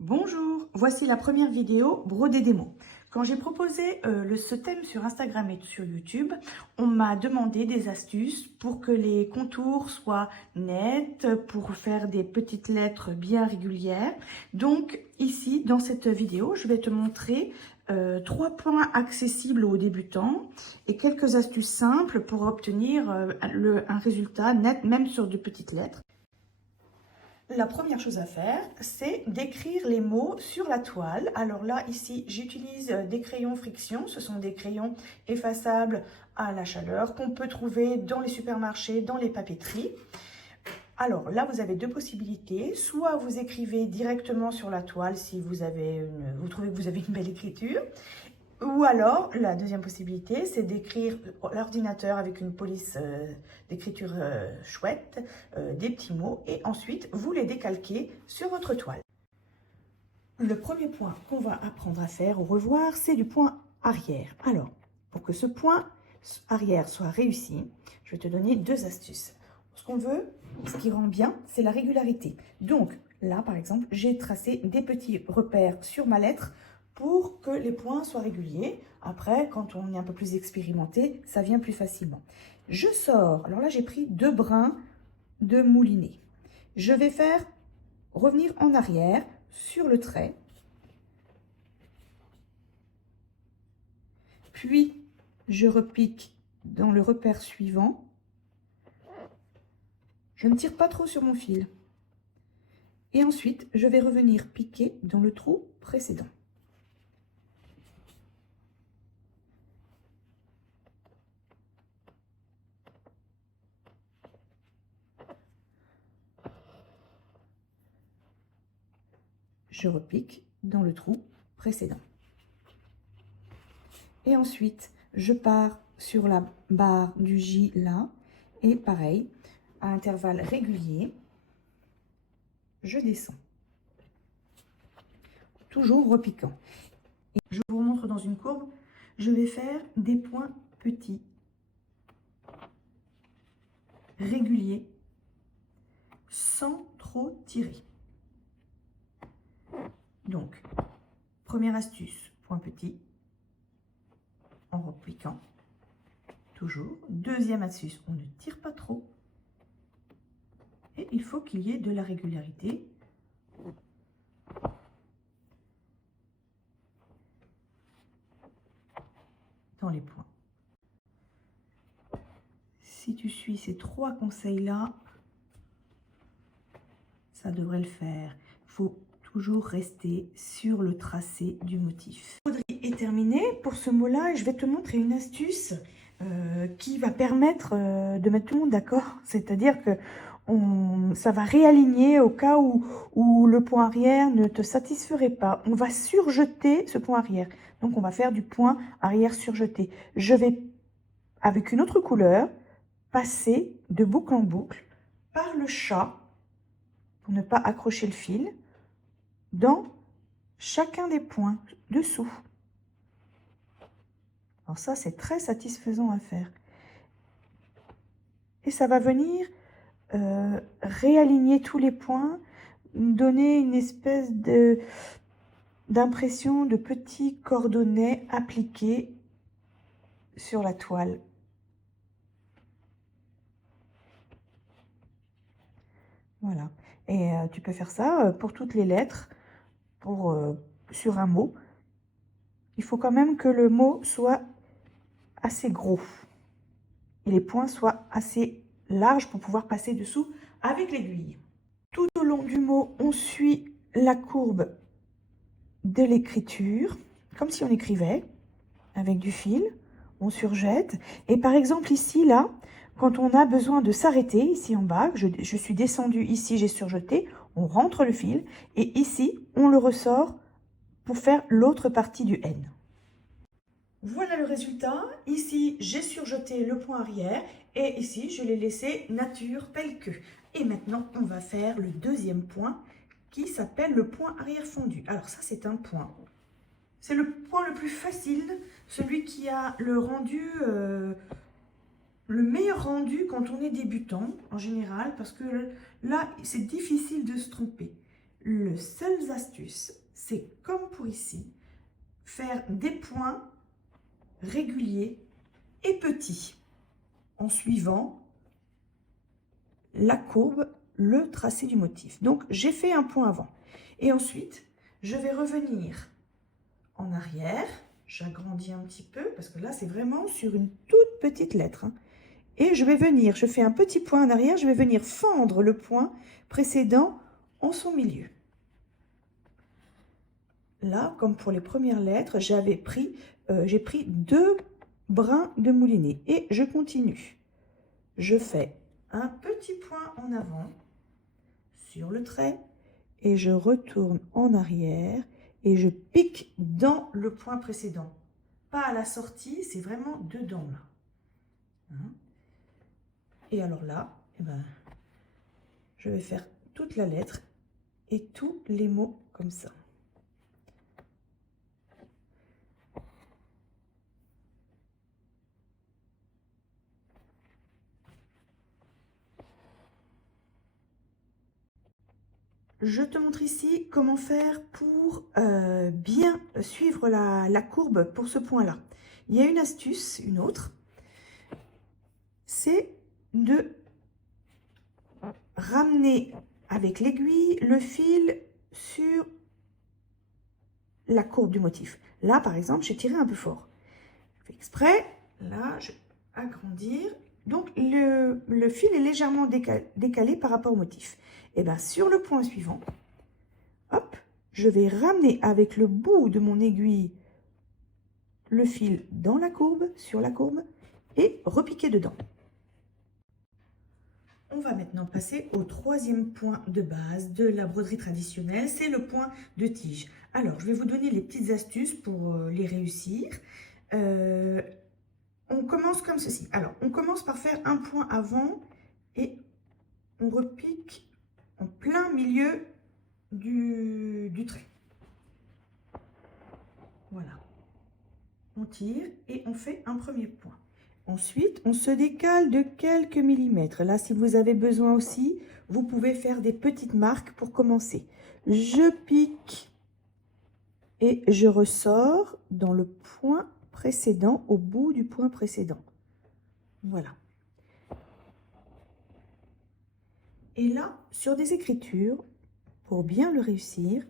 Bonjour, voici la première vidéo broder des mots. Quand j'ai proposé ce thème sur Instagram et sur YouTube, on m'a demandé des astuces pour que les contours soient nets, pour faire des petites lettres bien régulières. Donc ici, dans cette vidéo, je vais te montrer 3 points accessibles aux débutants et quelques astuces simples pour obtenir un résultat net, même sur de petites lettres. La première chose à faire, c'est d'écrire les mots sur la toile. Alors là, ici, j'utilise des crayons friction. Ce sont des crayons effaçables à la chaleur qu'on peut trouver dans les supermarchés, dans les papeteries. Alors là, vous avez deux possibilités. Soit vous écrivez directement sur la toile si vous trouvez que vous avez une belle écriture. Ou alors, la deuxième possibilité, c'est d'écrire l'ordinateur avec une police d'écriture chouette, des petits mots, et ensuite, vous les décalquez sur votre toile. Le premier point qu'on va apprendre à faire ou revoir, c'est du point arrière. Alors, pour que ce point arrière soit réussi, je vais te donner deux astuces. Ce qu'on veut, ce qui rend bien, c'est la régularité. Donc, là, par exemple, j'ai tracé des petits repères sur ma lettre pour que les points soient réguliers. Après, quand on est un peu plus expérimenté, ça vient plus facilement. Je sors. Alors là, j'ai pris 2 brins de moulinet. Je vais faire revenir en arrière sur le trait. Puis, je repique dans le repère suivant. Je ne tire pas trop sur mon fil. Et ensuite, je vais revenir piquer dans le trou précédent. Je repique dans le trou précédent. Et ensuite, je pars sur la barre du J là, et pareil, à intervalles réguliers, je descends. Toujours repiquant. Et je vous montre dans une courbe, je vais faire des points petits, réguliers, sans trop tirer. Donc, première astuce, point petit, en repiquant, toujours. Deuxième astuce, on ne tire pas trop. Et il faut qu'il y ait de la régularité. Dans les points. Si tu suis ces 3 conseils-là, ça devrait le faire. Il faut toujours rester sur le tracé du motif. La broderie est terminée. Pour ce mot-là, je vais te montrer une astuce qui va permettre de mettre tout le monde d'accord. C'est-à-dire que ça va réaligner au cas où le point arrière ne te satisferait pas. On va surjeter ce point arrière. Donc, on va faire du point arrière surjeté. Je vais, avec une autre couleur, passer de boucle en boucle par le chat, pour ne pas accrocher le fil, dans chacun des points dessous. Alors ça, c'est très satisfaisant à faire. Et ça va venir réaligner tous les points, donner une espèce d'impression de petits cordonnets appliqués sur la toile. Voilà. Et tu peux faire ça pour toutes les lettres, sur un mot. Il faut quand même que le mot soit assez gros et les points soient assez larges pour pouvoir passer dessous avec l'aiguille. Tout au long du mot, on suit la courbe de l'écriture, comme si on écrivait avec du fil. On surjette. Et par exemple ici, là, quand on a besoin de s'arrêter, ici en bas, je suis descendue ici, j'ai surjeté, on rentre le fil. Et ici, on le ressort pour faire l'autre partie du N. Voilà le résultat. Ici, j'ai surjeté le point arrière et ici, je l'ai laissé nature pelle queue. Et maintenant, on va faire le deuxième point qui s'appelle le point arrière fondu. Alors ça, c'est un point. C'est le point le plus facile, celui qui a le meilleur rendu quand on est débutant en général, parce que là, c'est difficile de se tromper. Le seul astuce, c'est comme pour ici, faire des points réguliers et petits en suivant la courbe, le tracé du motif. Donc, j'ai fait un point avant. Et ensuite, je vais revenir en arrière. J'agrandis un petit peu parce que là, c'est vraiment sur une toute petite lettre. Et je vais venir, je fais un petit point en arrière, je vais venir fendre le point précédent en son milieu. Là, comme pour les premières lettres, j'ai pris 2 brins de moulinet et je continue. Je fais un petit point en avant sur le trait et je retourne en arrière et je pique dans le point précédent. Pas à la sortie, c'est vraiment dedans là. Et alors là, je vais faire toute la lettre et tous les mots comme ça. Je te montre ici comment faire pour bien suivre la courbe pour ce point-là. Il y a une astuce, une autre, c'est de ramener avec l'aiguille le fil sur la courbe du motif. Là, par exemple, j'ai tiré un peu fort. Je fais exprès, là, je vais agrandir. Donc, le fil est légèrement décalé par rapport au motif. Et bien, sur le point suivant, hop, je vais ramener avec le bout de mon aiguille le fil dans la courbe, sur la courbe, et repiquer dedans. On va maintenant passer au troisième point de base de la broderie traditionnelle, c'est le point de tige. Alors, je vais vous donner les petites astuces pour les réussir. On commence comme ceci. Alors, on commence par faire un point avant et on repique en plein milieu du trait. Voilà. On tire et on fait un premier point. Ensuite, on se décale de quelques millimètres. Là, si vous avez besoin aussi, vous pouvez faire des petites marques pour commencer. Je pique et je ressors dans le point précédent, au bout du point précédent. Voilà. Et là, sur des écritures, pour bien le réussir,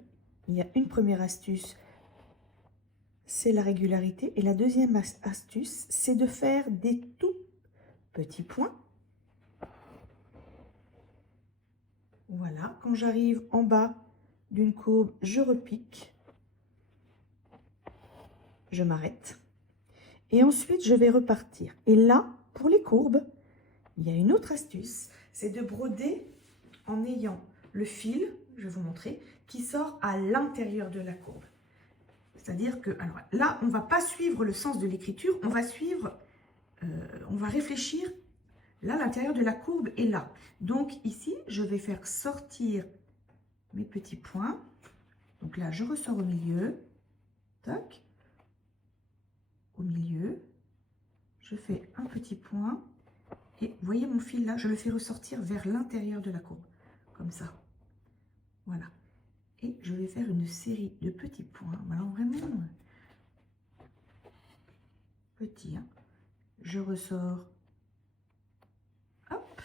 il y a une première astuce, c'est la régularité. Et la deuxième astuce, c'est de faire des tout petits points. Voilà, quand j'arrive en bas d'une courbe, je repique. Je m'arrête. Et ensuite, je vais repartir. Et là, pour les courbes, il y a une autre astuce, c'est de broder en ayant le fil, je vais vous montrer, qui sort à l'intérieur de la courbe. C'est-à-dire que, alors là, on ne va pas suivre le sens de l'écriture, on va suivre, on va réfléchir, là, l'intérieur de la courbe est là. Donc ici, je vais faire sortir mes petits points. Donc là, je ressors au milieu, tac, au milieu, je fais un petit point, et vous voyez mon fil là, je le fais ressortir vers l'intérieur de la courbe, comme ça, voilà. Et je vais faire une série de petits points, alors vraiment petits, hein. Je ressors, hop,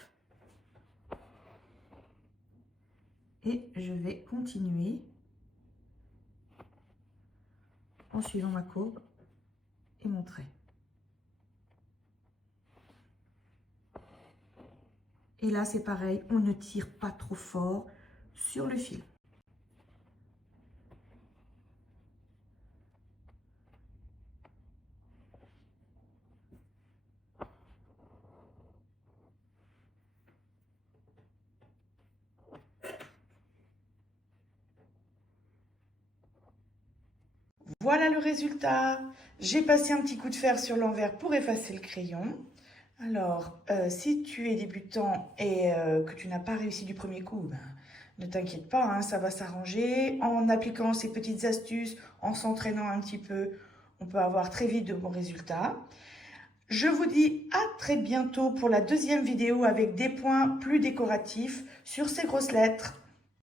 et je vais continuer en suivant ma courbe et mon trait. Et là, c'est pareil, on ne tire pas trop fort sur le fil. Voilà le résultat. J'ai passé un petit coup de fer sur l'envers pour effacer le crayon. Alors, si tu es débutant et que tu n'as pas réussi du premier coup, ne t'inquiète pas, hein, ça va s'arranger. En appliquant ces petites astuces, en s'entraînant un petit peu, on peut avoir très vite de bons résultats. Je vous dis à très bientôt pour la deuxième vidéo avec des points plus décoratifs sur ces grosses lettres.